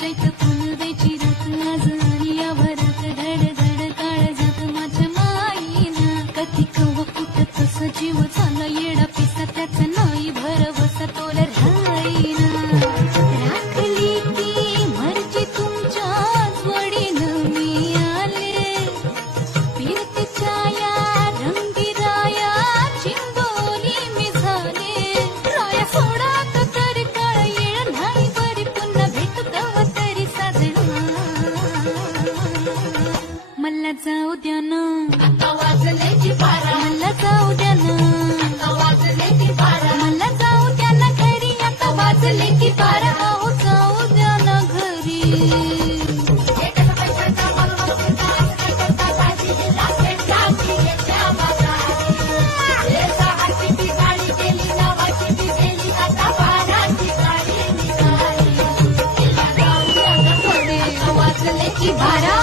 चैत फुलवेची रात आज आणि या भरात धड धड काळ जात माझ्या माईना कधी कव कुठ तस जीव झाला येडा पिसा त्याचा नाही भरवसा तोल राहीना राखली ती मर्जी तुमच्याच वडीनं मी आले फिरते छाया रंगी राया चिंबोली मी झाले राया सोडात तर काळ येळ नाही बरी पुन्हा भेटू कवा तरी साजना मला जाऊ द्या ना आता वाजले की बारा मला जाऊ द्या ना आता वाजले की बारा मला जाऊ द्या ना घरी आता वाजले की बारा अहो जाऊ द्या ना घरी एकच पैशाचा मलमलता काय करता भाजी दिला पेटाची येत्या बाजारी लेसा हातीची गाडी गेली नावाची ती गेली आता बाराची गाडी निघाली तिला जाऊया ना थोडे आता वाजले की बारा